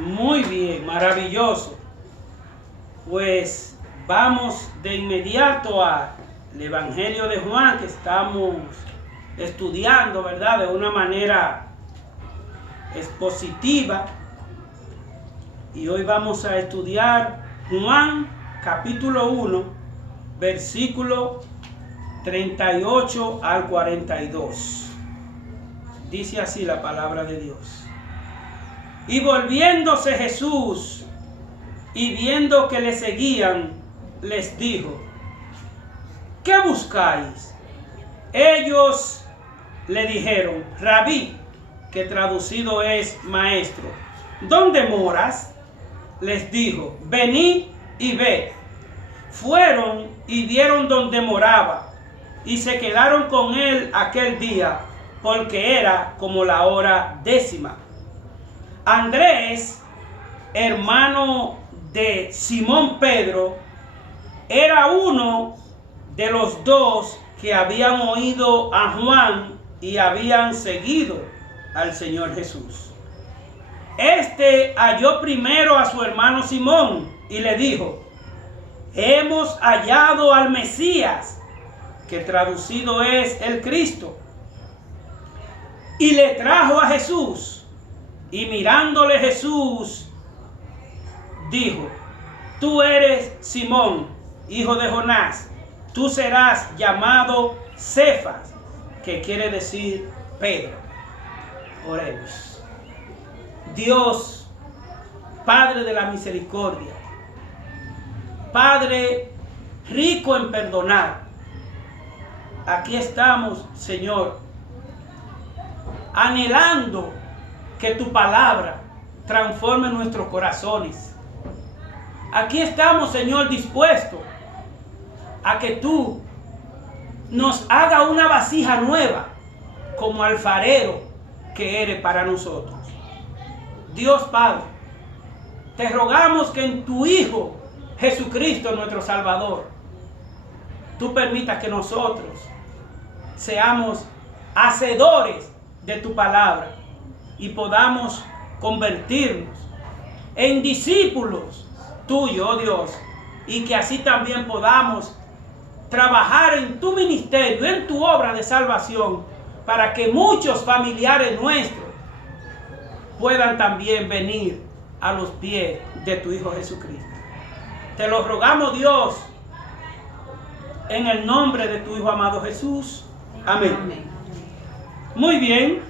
Muy bien, maravilloso. Pues vamos de inmediato al Evangelio de Juan, que estamos estudiando, ¿verdad? De una manera expositiva. Y hoy vamos a estudiar Juan capítulo 1, versículo 38 al 42. Dice así la palabra de Dios. Y volviéndose Jesús y viendo que le seguían, les dijo: ¿qué buscáis? Ellos le dijeron: Rabí, que traducido es maestro, ¿dónde moras? Les dijo: venid y ved. Fueron y vieron donde moraba, y se quedaron con él aquel día, porque era como la hora 10. Andrés, hermano de Simón Pedro, era uno de los dos que habían oído a Juan y habían seguido al Señor Jesús. Este halló primero a su hermano Simón y le dijo: hemos hallado al Mesías, que traducido es el Cristo. Y le trajo a Jesús. Y mirándole Jesús, dijo: tú eres Simón, hijo de Jonás, tú serás llamado Cefas, que quiere decir Pedro. Oremos. Dios, Padre de la misericordia, Padre rico en perdonar, aquí estamos, Señor, anhelando que tu palabra transforme nuestros corazones. Aquí estamos, Señor, dispuestos a que tú nos hagas una vasija nueva, como alfarero que eres para nosotros. Dios Padre, te rogamos que en tu Hijo Jesucristo, nuestro Salvador, tú permitas que nosotros seamos hacedores de tu palabra y podamos convertirnos en discípulos tuyos, oh Dios, y que así también podamos trabajar en tu ministerio, en tu obra de salvación, para que muchos familiares nuestros puedan también venir a los pies de tu Hijo Jesucristo. Te lo rogamos, Dios, en el nombre de tu Hijo amado Jesús. Amén. Amén. Muy bien,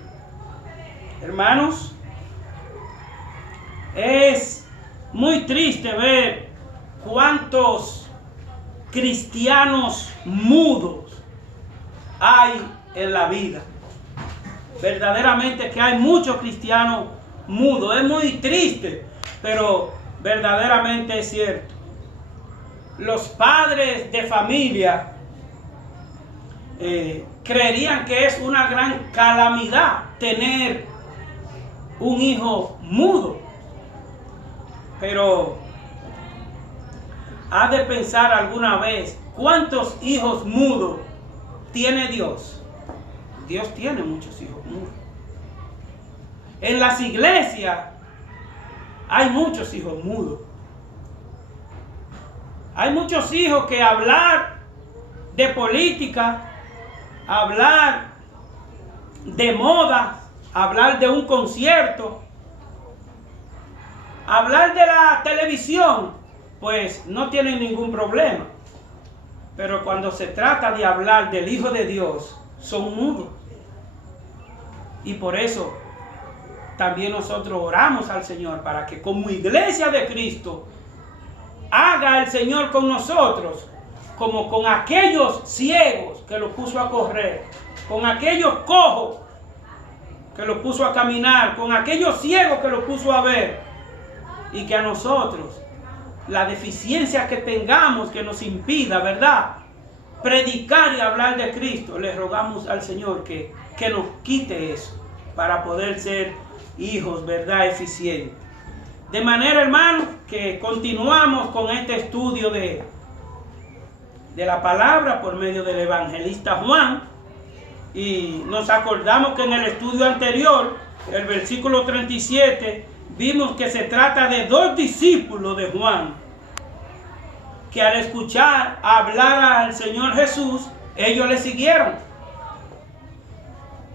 hermanos, es muy triste ver cuántos cristianos mudos hay en la vida. Verdaderamente que hay muchos cristianos mudos. Es muy triste, pero verdaderamente es cierto. Los padres de familia creerían que es una gran calamidad tener un hijo mudo. Pero ha de pensar alguna vez cuántos hijos mudos tiene Dios. Dios tiene muchos hijos mudos. En las iglesias hay muchos hijos mudos. Hay muchos hijos que hablar de política, hablar de moda, hablar de un concierto, hablar de la televisión, pues no tienen ningún problema. Pero cuando se trata de hablar del Hijo de Dios, son mudos. Y por eso también nosotros oramos al Señor para que como iglesia de Cristo haga el Señor con nosotros como con aquellos ciegos que lo puso a correr, con aquellos cojos que lo puso a caminar, con aquellos ciegos que lo puso a ver, y que a nosotros la deficiencia que tengamos que nos impida, ¿verdad?, predicar y hablar de Cristo, le rogamos al Señor que nos quite eso para poder ser hijos, ¿verdad?, eficientes. De manera, hermano, que continuamos con este estudio de la palabra por medio del evangelista Juan, y nos acordamos que en el estudio anterior, el versículo 37 vimos que se trata de dos discípulos de Juan, que al escuchar hablar al Señor Jesús, ellos le siguieron.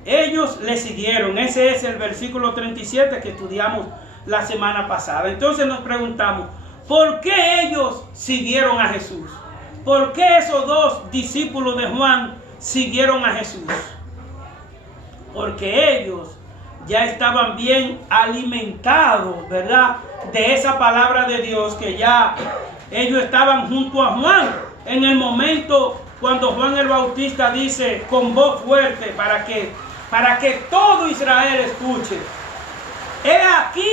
Ellos le siguieron. Ese es el versículo 37 que estudiamos la semana pasada. Entonces nos preguntamos, ¿por qué ellos siguieron a Jesús? ¿Por qué esos dos discípulos de Juan siguieron a Jesús? Porque ellos ya estaban bien alimentados, ¿verdad?, de esa palabra de Dios, que ya ellos estaban junto a Juan en el momento cuando Juan el Bautista dice con voz fuerte para que todo Israel escuche: he aquí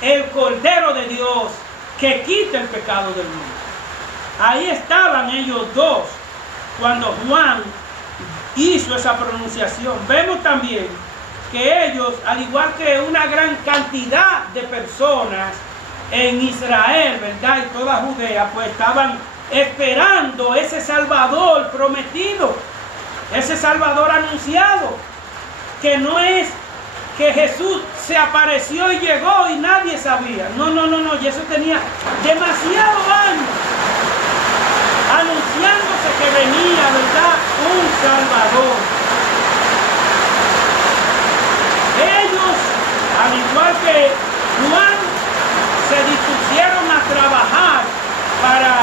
el Cordero de Dios que quita el pecado del mundo. Ahí estaban ellos dos cuando Juan hizo esa pronunciación. Vemos también que ellos, al igual que una gran cantidad de personas en Israel, ¿verdad?, y toda Judea, pues estaban esperando ese Salvador prometido, ese Salvador anunciado, que no es que Jesús se apareció y llegó y nadie sabía. No, y eso tenía demasiados años anunciándose que venía, ¿verdad?, un Salvador. Ellos, al igual que Juan, se dispusieron a trabajar para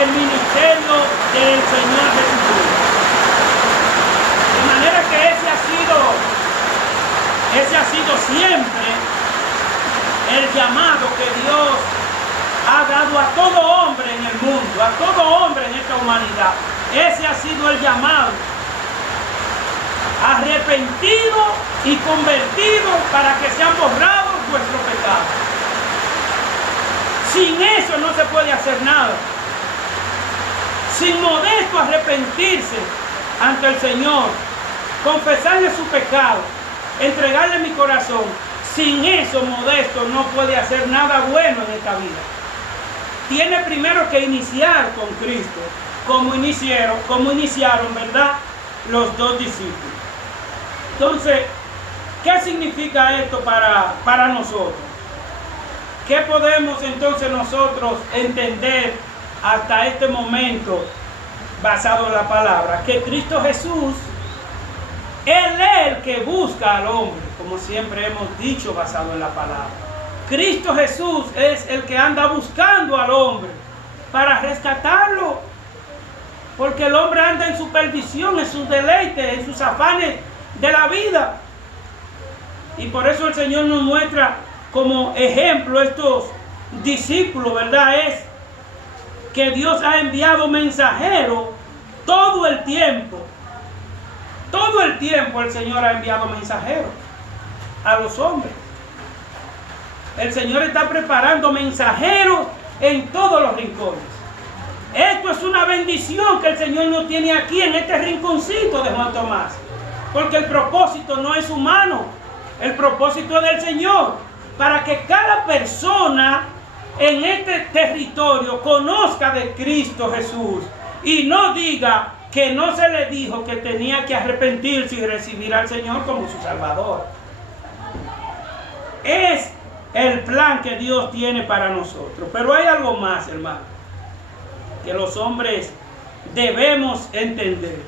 el ministerio del Señor Jesucristo. De manera que ese ha sido siempre el llamado que Dios ha dado a todo hombre en el mundo, a todo hombre en esta humanidad. Ese ha sido el llamado: arrepentido y convertido para que sean borrados vuestros pecados. Sin eso no se puede hacer nada. Sin modesto arrepentirse ante el Señor, confesarle su pecado, entregarle mi corazón, sin eso modesto no puede hacer nada bueno en esta vida. Tiene primero que iniciar con Cristo, como iniciaron, ¿verdad?, los dos discípulos. Entonces, ¿qué significa esto para nosotros? ¿Qué podemos entonces nosotros entender hasta este momento basado en la palabra? Que Cristo Jesús, Él es el que busca al hombre, como siempre hemos dicho basado en la palabra. Cristo Jesús es el que anda buscando al hombre para rescatarlo, porque el hombre anda en su perdición, en sus deleites, en sus afanes de la vida. Y por eso el Señor nos muestra como ejemplo estos discípulos, ¿verdad? Es que Dios ha enviado mensajeros todo el tiempo. Todo el tiempo el Señor ha enviado mensajeros a los hombres. El Señor está preparando mensajeros en todos los rincones. Esto es una bendición que el Señor nos tiene aquí en este rinconcito de Juan Tomás. Porque el propósito no es humano, el propósito es del Señor, para que cada persona en este territorio conozca de Cristo Jesús y no diga que no se le dijo que tenía que arrepentirse y recibir al Señor como su Salvador. Es el plan que Dios tiene para nosotros. Pero hay algo más, hermano, que los hombres debemos entender.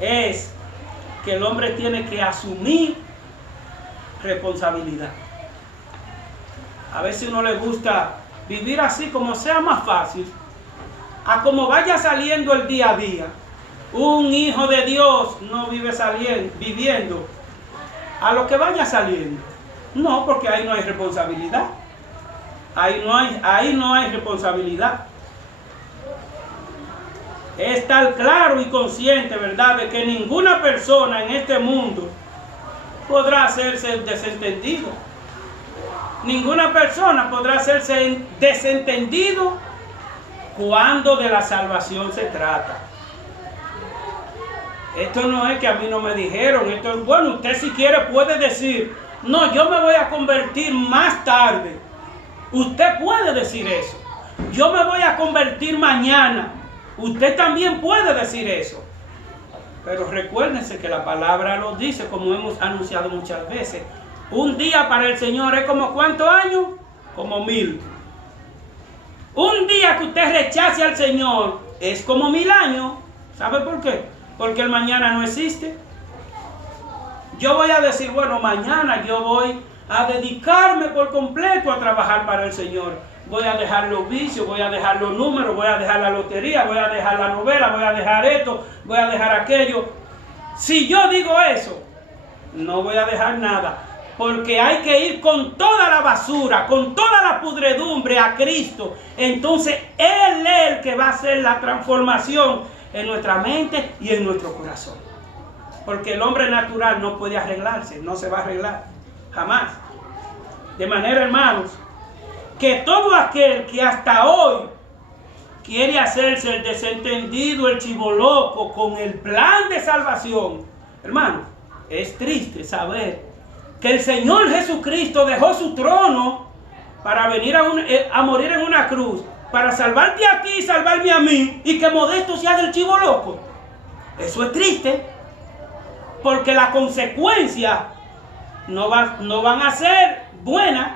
Es que el hombre tiene que asumir responsabilidad. A veces uno le gusta vivir así como sea más fácil, a como vaya saliendo el día a día. Un hijo de Dios no vive viviendo a lo que vaya saliendo. No, porque ahí no hay responsabilidad. Ahí no hay responsabilidad. Es estar claro y consciente, ¿verdad?, de que ninguna persona en este mundo podrá hacerse desentendido. Ninguna persona podrá hacerse desentendido cuando de la salvación se trata. Esto no es que a mí no me dijeron, esto es, bueno, usted si quiere puede decir, no, yo me voy a convertir más tarde. Usted puede decir eso. Yo me voy a convertir mañana. Usted también puede decir eso. Pero recuérdense que la palabra lo dice, como hemos anunciado muchas veces. Un día para el Señor es como ¿cuántos años? Como 1000. Un día que usted rechace al Señor es como 1000 años. ¿Sabe por qué? Porque el mañana no existe. Yo voy a decir, bueno, mañana yo voy a dedicarme por completo a trabajar para el Señor. Voy a dejar los vicios, voy a dejar los números, voy a dejar la lotería, voy a dejar la novela, voy a dejar esto, voy a dejar aquello. Si yo digo eso, no voy a dejar nada. Porque hay que ir con toda la basura, con toda la pudredumbre a Cristo. Entonces Él es el que va a hacer la transformación en nuestra mente y en nuestro corazón. Porque el hombre natural no puede arreglarse, no se va a arreglar, jamás. De manera, hermanos, que todo aquel que hasta hoy quiere hacerse el desentendido, el chivoloco con el plan de salvación, hermano, es triste saber que el Señor Jesucristo dejó su trono para venir a morir en una cruz, para salvarte a ti y salvarme a mí, y que Modesto sea del chivoloco. Eso es triste, porque las consecuencias no van a ser buenas.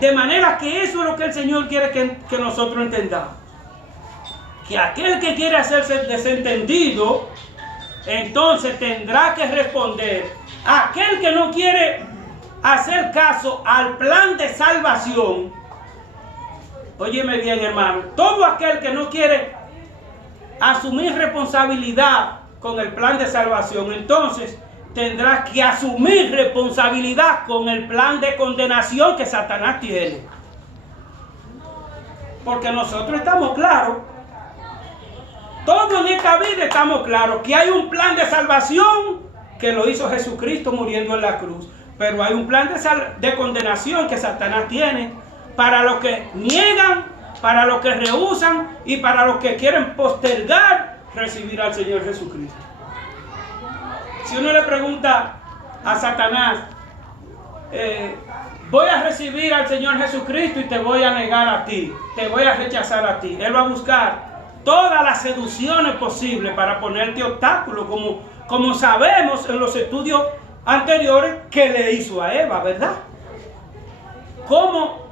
De manera que eso es lo que el Señor quiere que nosotros entendamos. Que aquel que quiere hacerse desentendido, entonces tendrá que responder. Aquel que no quiere hacer caso al plan de salvación, óyeme bien, hermano, todo aquel que no quiere asumir responsabilidad con el plan de salvación, entonces tendrá que asumir responsabilidad con el plan de condenación que Satanás tiene. Porque nosotros estamos claros, todos en esta vida estamos claros que hay un plan de salvación que lo hizo Jesucristo muriendo en la cruz. Pero hay un plan de condenación que Satanás tiene para los que niegan, para los que rehúsan y para los que quieren postergar recibir al Señor Jesucristo. Si uno le pregunta a Satanás, voy a recibir al Señor Jesucristo y te voy a negar a ti, te voy a rechazar a ti. Él va a buscar todas las seducciones posibles para ponerte obstáculos, como sabemos en los estudios anteriores que le hizo a Eva, ¿verdad? Cómo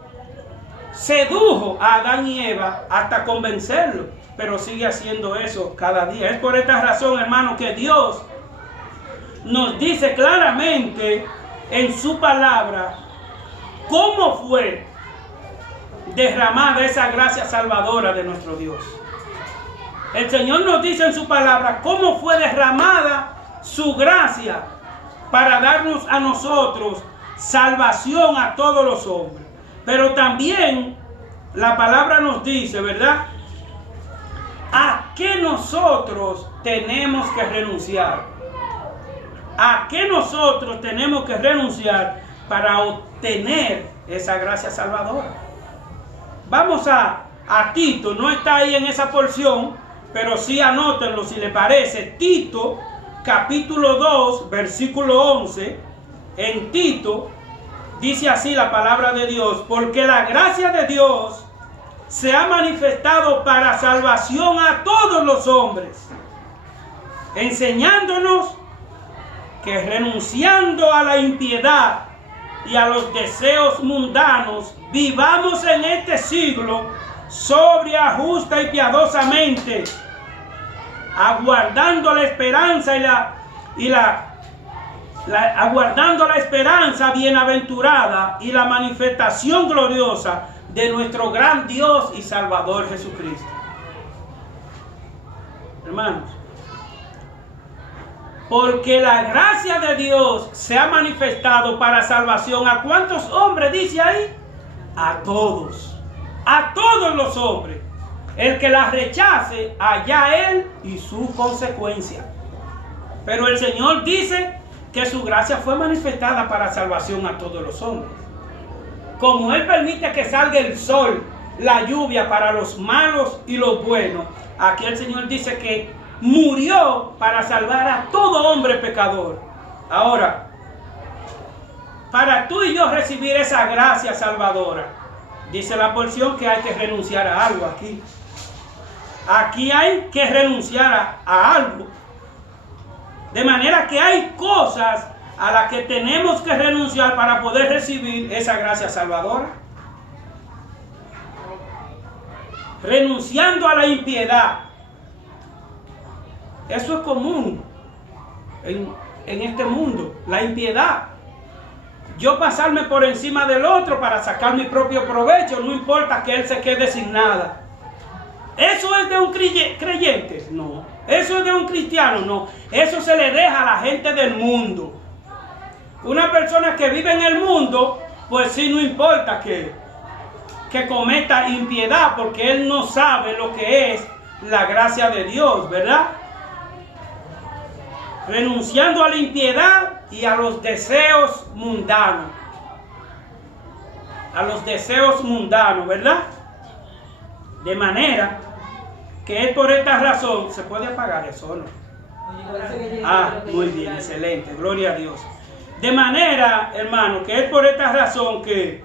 sedujo a Adán y Eva hasta convencerlo, pero sigue haciendo eso cada día. Es por esta razón, hermano, que Dios nos dice claramente en su palabra cómo fue derramada esa gracia salvadora de nuestro Dios. El Señor nos dice en su palabra cómo fue derramada su gracia para darnos a nosotros salvación a todos los hombres. Pero también la palabra nos dice, ¿verdad?, a qué nosotros tenemos que renunciar. A qué nosotros tenemos que renunciar para obtener esa gracia salvadora. Vamos a Tito, no está ahí en esa porción, pero sí anótenlo si le parece. Tito, capítulo 2, versículo 11. En Tito dice así la palabra de Dios: porque la gracia de Dios se ha manifestado para salvación a todos los hombres, enseñándonos que renunciando a la impiedad y a los deseos mundanos, vivamos en este siglo sobria, justa y piadosamente, aguardando la esperanza aguardando la esperanza bienaventurada y la manifestación gloriosa de nuestro gran Dios y Salvador Jesucristo. Hermanos, porque la gracia de Dios se ha manifestado para salvación ¿a cuántos hombres dice ahí? A todos los hombres. El que la rechace, allá él y su consecuencia. Pero el Señor dice que su gracia fue manifestada para salvación a todos los hombres. Como Él permite que salga el sol, la lluvia para los malos y los buenos, aquí el Señor dice que murió para salvar a todo hombre pecador. Ahora, para tú y yo recibir esa gracia salvadora, dice la porción que hay que renunciar a algo aquí. Aquí hay que renunciar a algo. De manera que hay cosas a la que tenemos que renunciar para poder recibir esa gracia salvadora. Renunciando a la impiedad. Eso es común en este mundo, la impiedad. Yo pasarme por encima del otro para sacar mi propio provecho, no importa que él se quede sin nada. ¿Eso es de un creyente? No. ¿Eso es de un cristiano? No. Eso se le deja a la gente del mundo. Una persona que vive en el mundo, pues sí, no importa que cometa impiedad, porque él no sabe lo que es la gracia de Dios, ¿verdad? Renunciando a la impiedad y a los deseos mundanos. A los deseos mundanos, ¿verdad? De manera que es por esta razón. ¿Se puede apagar eso o no? Ah, muy bien, excelente, gloria a Dios. De manera, hermano, que es por esta razón que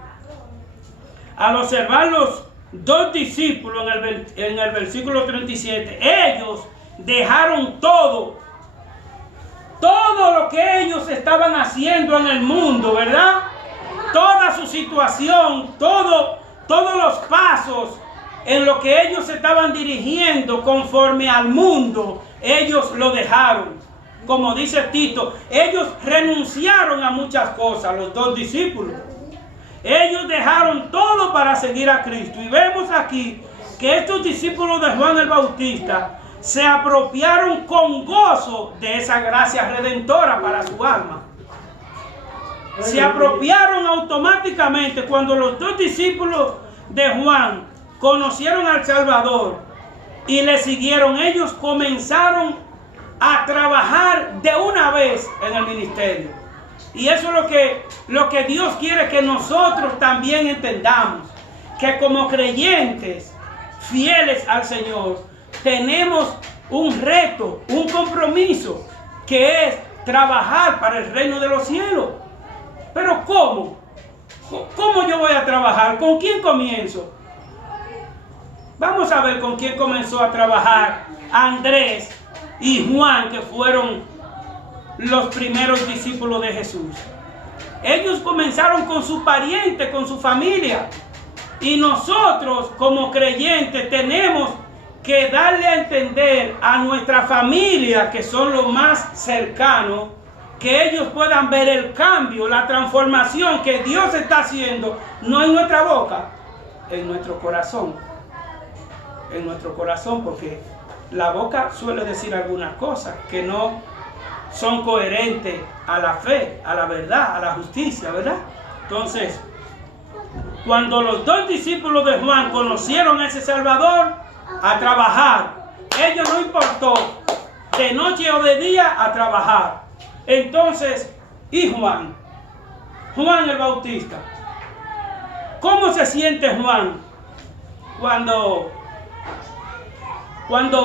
al observar los dos discípulos en el versículo 37, ellos dejaron todo lo que ellos estaban haciendo en el mundo, ¿verdad? Toda su situación, todos los pasos en lo que ellos estaban dirigiendo conforme al mundo, ellos lo dejaron. Como dice Tito, ellos renunciaron a muchas cosas, los dos discípulos. Ellos dejaron todo para seguir a Cristo. Y vemos aquí que estos discípulos de Juan el Bautista se apropiaron con gozo de esa gracia redentora para su alma. Se apropiaron automáticamente cuando los dos discípulos de Juan conocieron al Salvador y le siguieron. Ellos comenzaron a trabajar de una vez en el ministerio. Y eso es lo que Dios quiere que nosotros también entendamos, que como creyentes fieles al Señor tenemos un reto, un compromiso, que es trabajar para el reino de los cielos. Pero ¿cómo? ¿Cómo yo voy a trabajar? ¿Con quién comienzo? Vamos a ver con quién comenzó a trabajar Andrés y Juan, que fueron los primeros discípulos de Jesús. Ellos comenzaron con su pariente, con su familia. Y nosotros como creyentes tenemos que darle a entender a nuestra familia, que son los más cercanos, que ellos puedan ver el cambio, la transformación que Dios está haciendo, no en nuestra boca, en nuestro corazón. En nuestro corazón, porque la boca suele decir algunas cosas que no son coherentes a la fe, a la verdad, a la justicia, ¿verdad? Entonces, cuando los dos discípulos de Juan conocieron a ese Salvador, a trabajar. Ellos no importó de noche o de día, a trabajar. Entonces, y Juan el Bautista, ¿cómo se siente Juan cuando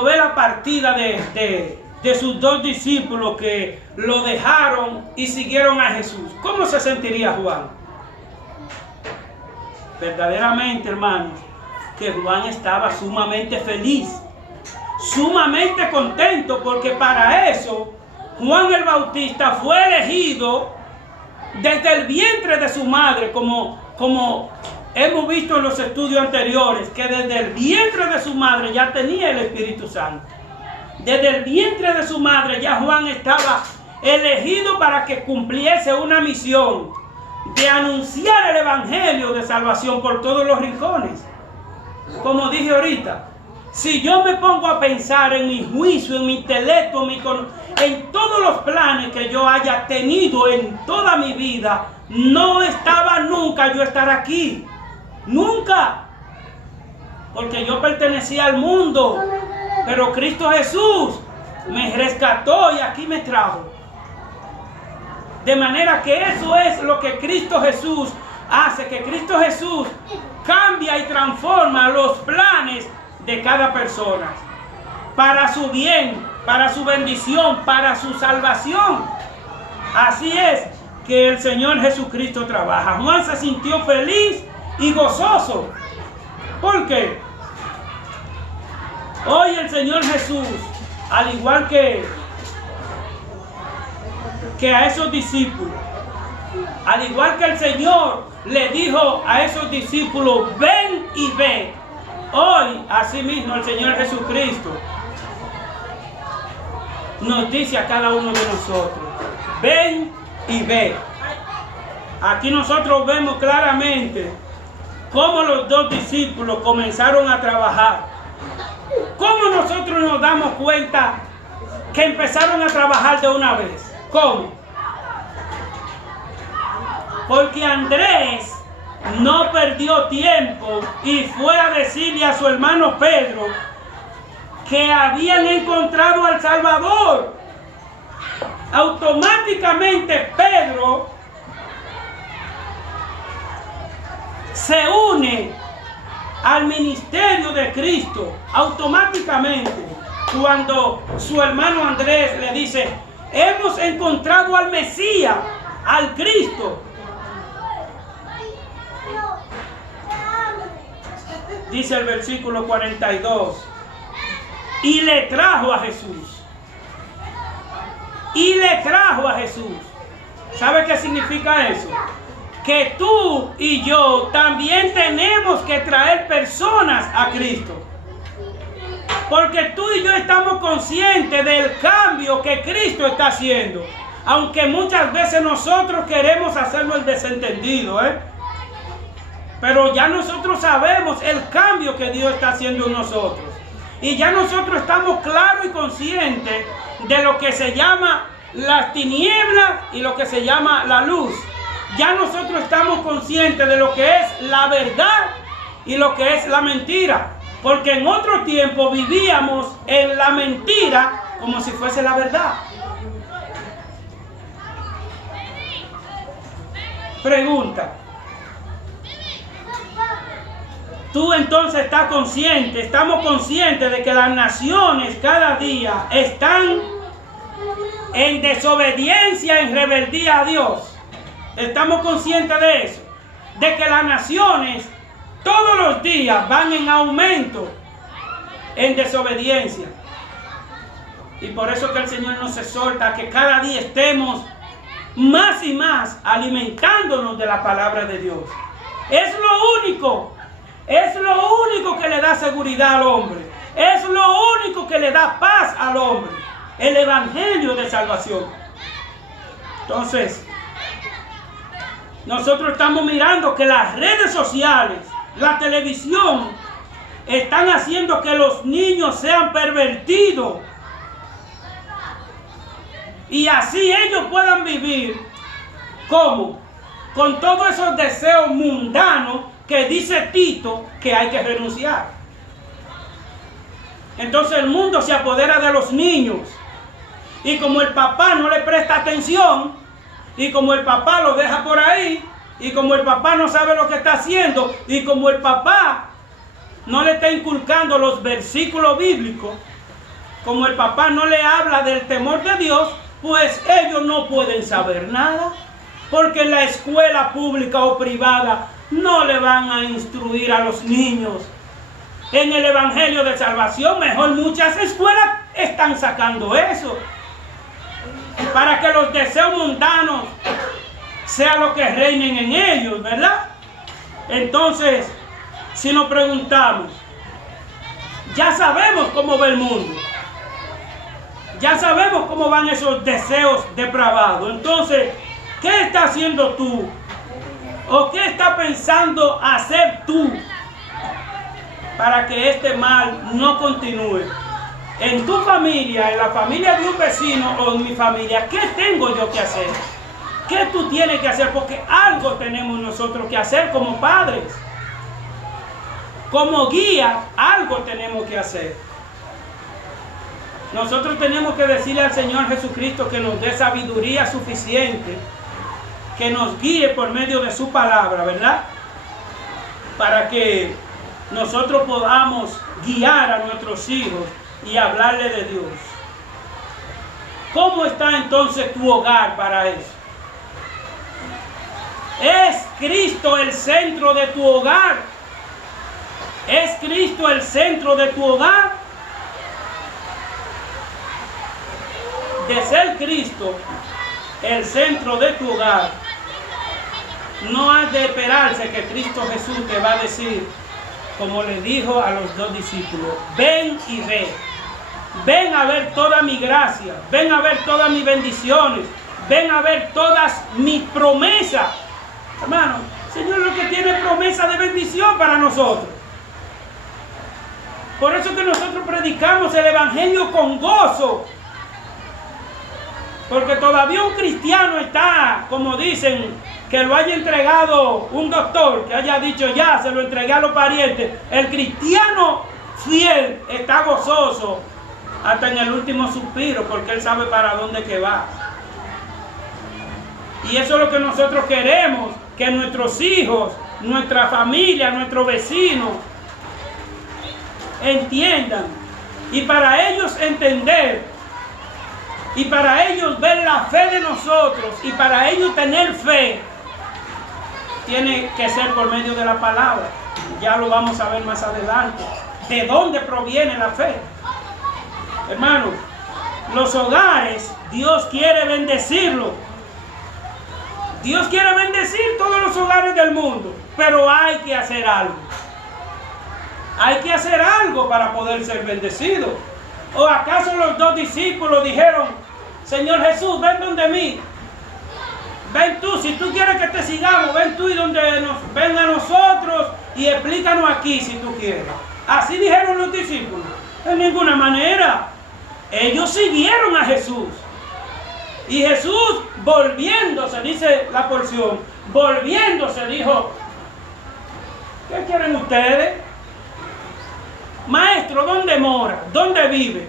ve la partida de sus dos discípulos que lo dejaron y siguieron a Jesús? ¿Cómo se sentiría Juan? Verdaderamente, hermanos, que Juan estaba sumamente feliz, sumamente contento, porque para eso Juan el Bautista fue elegido desde el vientre de su madre, como hemos visto en los estudios anteriores, que desde el vientre de su madre ya tenía el Espíritu Santo. Desde el vientre de su madre ya Juan estaba elegido para que cumpliese una misión de anunciar el Evangelio de salvación por todos los rincones. Como dije ahorita, si yo me pongo a pensar en mi juicio, en mi intelecto, en todos los planes que yo haya tenido en toda mi vida, no estaba nunca yo estar aquí. Nunca. Porque yo pertenecía al mundo. Pero Cristo Jesús me rescató y aquí me trajo. De manera que eso es lo que Cristo Jesús hace, que Cristo Jesús cambia y transforma los planes de cada persona para su bien, para su bendición, para su salvación. Así es que el Señor Jesucristo trabaja. Juan se sintió feliz y gozoso. ¿Por qué? Hoy el Señor Jesús, al igual que que a esos discípulos, al igual que el Señor le dijo a esos discípulos, ven y ve, hoy asimismo el Señor Jesucristo nos dice a cada uno de nosotros, ven y ve. Aquí nosotros vemos claramente cómo los dos discípulos comenzaron a trabajar. ¿Cómo nosotros nos damos cuenta que empezaron a trabajar de una vez? ¿Cómo? Porque Andrés no perdió tiempo y fue a decirle a su hermano Pedro que habían encontrado al Salvador. Automáticamente Pedro se une al ministerio de Cristo. Automáticamente, cuando su hermano Andrés le dice, hemos encontrado al Mesías, al Cristo. Dice el versículo 42, y le trajo a Jesús. Y le trajo a Jesús. ¿Sabe qué significa eso? Que tú y yo también tenemos que traer personas a Cristo. Porque tú y yo estamos conscientes del cambio que Cristo está haciendo. Aunque muchas veces nosotros queremos hacerlo el desentendido, pero ya nosotros sabemos el cambio que Dios está haciendo en nosotros. Y ya nosotros estamos claros y conscientes de lo que se llama las tinieblas y lo que se llama la luz. Ya nosotros estamos conscientes de lo que es la verdad y lo que es la mentira. Porque en otro tiempo vivíamos en la mentira como si fuese la verdad. Pregunta. Tú entonces estás consciente, estamos conscientes de que las naciones cada día están en desobediencia, en rebeldía a Dios. Estamos conscientes de eso, de que las naciones todos los días van en aumento, en desobediencia. Y por eso que el Señor nos exhorta a que cada día estemos más y más alimentándonos de la palabra de Dios. Es lo único que le da seguridad al hombre. Es lo único que le da paz al hombre. El evangelio de salvación. Entonces, nosotros estamos mirando que las redes sociales, la televisión, están haciendo que los niños sean pervertidos. Y así ellos puedan vivir, ¿cómo? Con todos esos deseos mundanos que dice Tito que hay que renunciar. Entonces el mundo se apodera de los niños. Y como el papá no le presta atención, y como el papá lo deja por ahí, y como el papá no sabe lo que está haciendo, y como el papá no le está inculcando los versículos bíblicos, como el papá no le habla del temor de Dios, pues ellos no pueden saber nada, porque en la escuela pública o privada no le van a instruir a los niños en el evangelio de salvación. Mejor muchas escuelas están sacando eso, para que los deseos mundanos sea lo que reinen en ellos, ¿verdad? Entonces, si nos preguntamos, ya sabemos cómo va el mundo, ya sabemos cómo van esos deseos depravados. Entonces, ¿qué estás haciendo tú? ¿O qué estás pensando hacer tú para que este mal no continúe? En tu familia, en la familia de un vecino o en mi familia, ¿qué tengo yo que hacer? ¿Qué tú tienes que hacer? Porque algo tenemos nosotros que hacer como padres. Como guía, algo tenemos que hacer. Nosotros tenemos que decirle al Señor Jesucristo que nos dé sabiduría suficiente, que nos guíe por medio de su palabra, ¿verdad? Para que nosotros podamos guiar a nuestros hijos y hablarle de Dios. ¿Cómo está entonces tu hogar para eso? ¿Es Cristo el centro de tu hogar? ¿Es Cristo el centro de tu hogar? De ser Cristo el centro de tu hogar, no has de esperarse que Cristo Jesús te va a decir, como le dijo a los 2 discípulos, ven y ve. Ven a ver toda mi gracia, ven a ver todas mis bendiciones, ven a ver todas mis promesas. Hermano, el Señor lo que tiene promesa de bendición para nosotros. Por eso que nosotros predicamos el Evangelio con gozo. Porque todavía un cristiano está, como dicen, que lo haya entregado un doctor, que haya dicho ya, se lo entregué a los parientes. El cristiano fiel está gozoso hasta en el último suspiro, porque él sabe para dónde que va. Y eso es lo que nosotros queremos, que nuestros hijos, nuestra familia, nuestros vecinos entiendan. Y para ellos entender, y para ellos ver la fe de nosotros, y para ellos tener fe, tiene que ser por medio de la palabra. Ya lo vamos a ver más adelante. ¿De dónde proviene la fe? Hermanos, los hogares, Dios quiere bendecirlos. Dios quiere bendecir todos los hogares del mundo, pero hay que hacer algo. Hay que hacer algo para poder ser bendecido. ¿O acaso los 2 discípulos dijeron, Señor Jesús, ven donde mí? Ven tú, si tú quieres que te sigamos, ven tú y ven a nosotros y explícanos aquí si tú quieres. Así dijeron los discípulos. De ninguna manera. Ellos siguieron a Jesús. Y Jesús, volviéndose, dice la porción, volviéndose dijo, ¿qué quieren ustedes? Maestro, ¿dónde mora? ¿Dónde vive?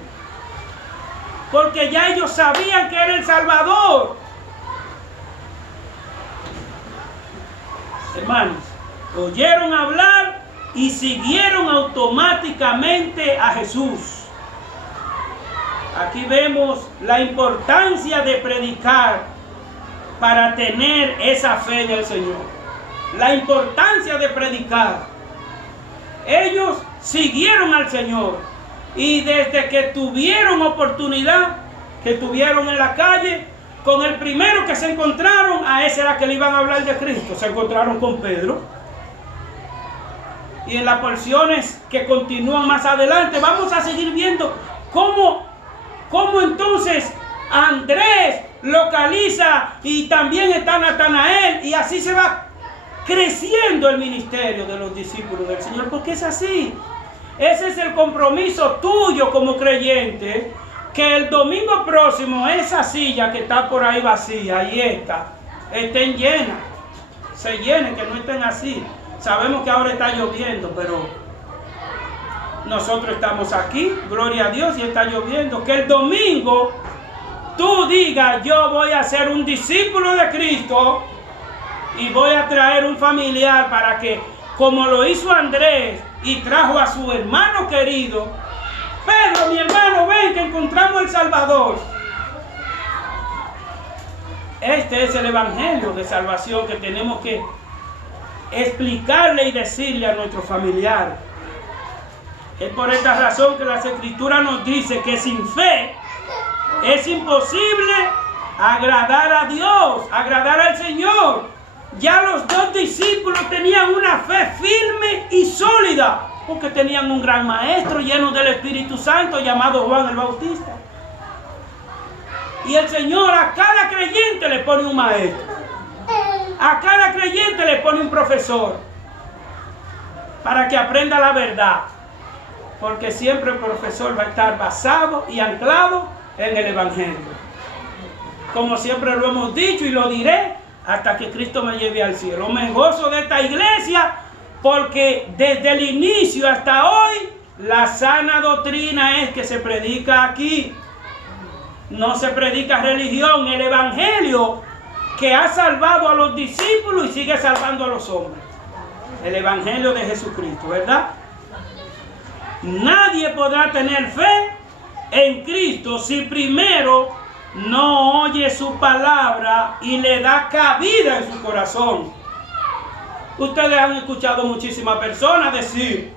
Porque ya ellos sabían que era el Salvador. Hermanos, oyeron hablar y siguieron automáticamente a Jesús. Aquí vemos la importancia de predicar para tener esa fe en el Señor. La importancia de predicar. Ellos siguieron al Señor y desde que tuvieron oportunidad, que tuvieron en la calle, con el primero que se encontraron, a ese era que le iban a hablar de Cristo. Se encontraron con Pedro. Y en las porciones que continúan más adelante, vamos a seguir viendo cómo entonces Andrés localiza y también está Natanael, y así se va creciendo el ministerio de los discípulos del Señor, porque es así. Ese es el compromiso tuyo como creyente, que el domingo próximo esa silla que está por ahí vacía, y estén llenas, se llenen, que no estén así. Sabemos que ahora está lloviendo, pero nosotros estamos aquí, gloria a Dios, y está lloviendo. Que el domingo tú digas, yo voy a ser un discípulo de Cristo y voy a traer un familiar para que, como lo hizo Andrés y trajo a su hermano querido, Pedro, mi hermano, ven que encontramos el Salvador. Este es el evangelio de salvación que tenemos que explicarle y decirle a nuestros familiares. Es por esta razón que las Escrituras nos dice que sin fe es imposible agradar a Dios, agradar al Señor. Ya los 2 discípulos tenían una fe firme y sólida, porque tenían un gran maestro lleno del Espíritu Santo llamado Juan el Bautista. Y el Señor a cada creyente le pone un maestro. A cada creyente le pone un profesor para que aprenda la verdad. Porque siempre el profesor va a estar basado y anclado en el Evangelio. Como siempre lo hemos dicho y lo diré hasta que Cristo me lleve al cielo. Me gozo de esta iglesia porque desde el inicio hasta hoy la sana doctrina es que se predica aquí. No se predica religión, el Evangelio que ha salvado a los discípulos y sigue salvando a los hombres. El Evangelio de Jesucristo, ¿verdad? Nadie podrá tener fe en Cristo si primero no oye su palabra y le da cabida en su corazón. Ustedes han escuchado muchísimas personas decir,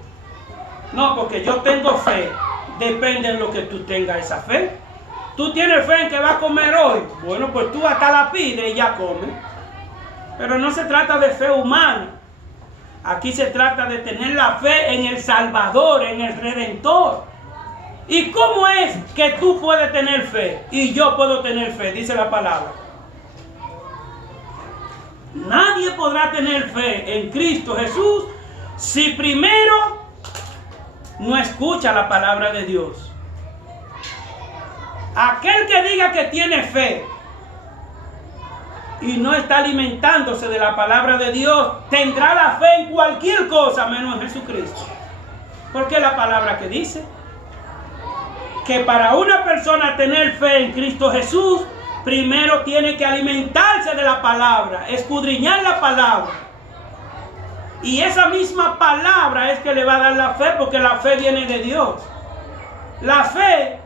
no, porque yo tengo fe. Depende de lo que tú tengas esa fe. ¿Tú tienes fe en que va a comer hoy? Bueno, pues tú hasta la pides y ya come. Pero no se trata de fe humana. Aquí se trata de tener la fe en el Salvador, en el Redentor. ¿Y cómo es que tú puedes tener fe y yo puedo tener fe? Dice la palabra. Nadie podrá tener fe en Cristo Jesús si primero no escucha la palabra de Dios. Aquel que diga que tiene fe y no está alimentándose de la palabra de Dios, tendrá la fe en cualquier cosa menos en Jesucristo. Porque la palabra que dice que para una persona tener fe en Cristo Jesús, primero tiene que alimentarse de la palabra, escudriñar la palabra. Y esa misma palabra es que le va a dar la fe, porque la fe viene de Dios. La fe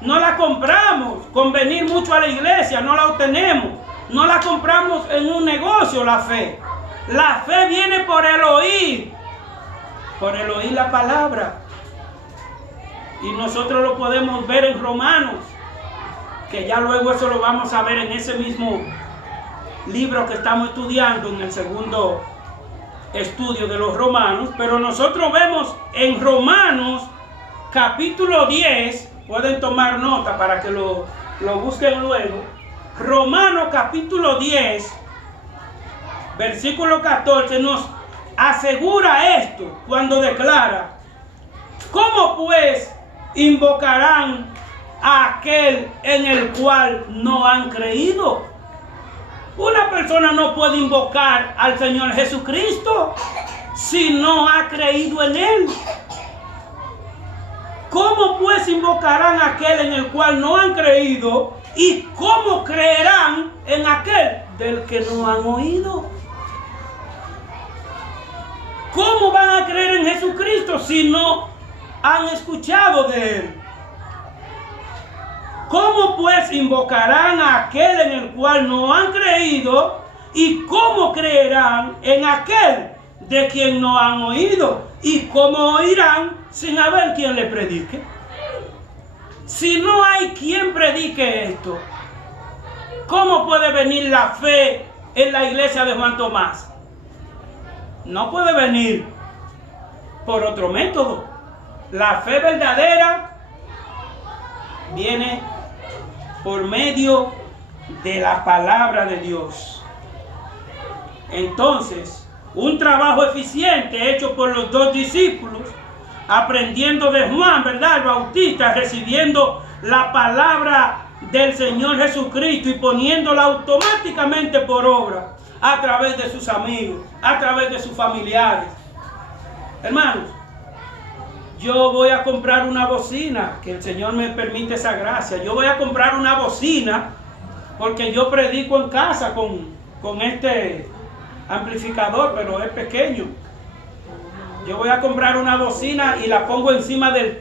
no la compramos con venir mucho a la iglesia, no la obtenemos. No la compramos en un negocio, la fe. La fe viene por el oír la palabra. Y nosotros lo podemos ver en Romanos, que ya luego eso lo vamos a ver en ese mismo libro que estamos estudiando, en el segundo estudio de los Romanos. Pero nosotros vemos en Romanos capítulo 10, pueden tomar nota para que lo busquen luego. Romanos capítulo 10, versículo 14 nos asegura esto cuando declara: ¿cómo pues invocarán a aquel en el cual no han creído? Una persona no puede invocar al Señor Jesucristo si no ha creído en Él. ¿Cómo pues invocarán a aquel en el cual no han creído? ¿Y cómo creerán en aquel del que no han oído? ¿Cómo van a creer en Jesucristo si no han escuchado de Él? ¿Cómo pues invocarán a aquel en el cual no han creído? ¿Y cómo creerán en aquel de quien no han oído? ¿Y cómo oirán sin haber quien le predique? Si no hay quien predique esto, ¿cómo puede venir la fe en la iglesia de Juan Tomás? No puede venir por otro método. La fe verdadera viene por medio de la palabra de Dios. Entonces, un trabajo eficiente hecho por los dos discípulos, aprendiendo de Juan, ¿verdad?, el Bautista, recibiendo la palabra del Señor Jesucristo y poniéndola automáticamente por obra a través de sus amigos, a través de sus familiares. Hermanos, yo voy a comprar una bocina, que el Señor me permite esa gracia. Yo voy a comprar una bocina porque yo predico en casa con este amplificador, pero es pequeño. Yo voy a comprar una bocina y la pongo encima del techo.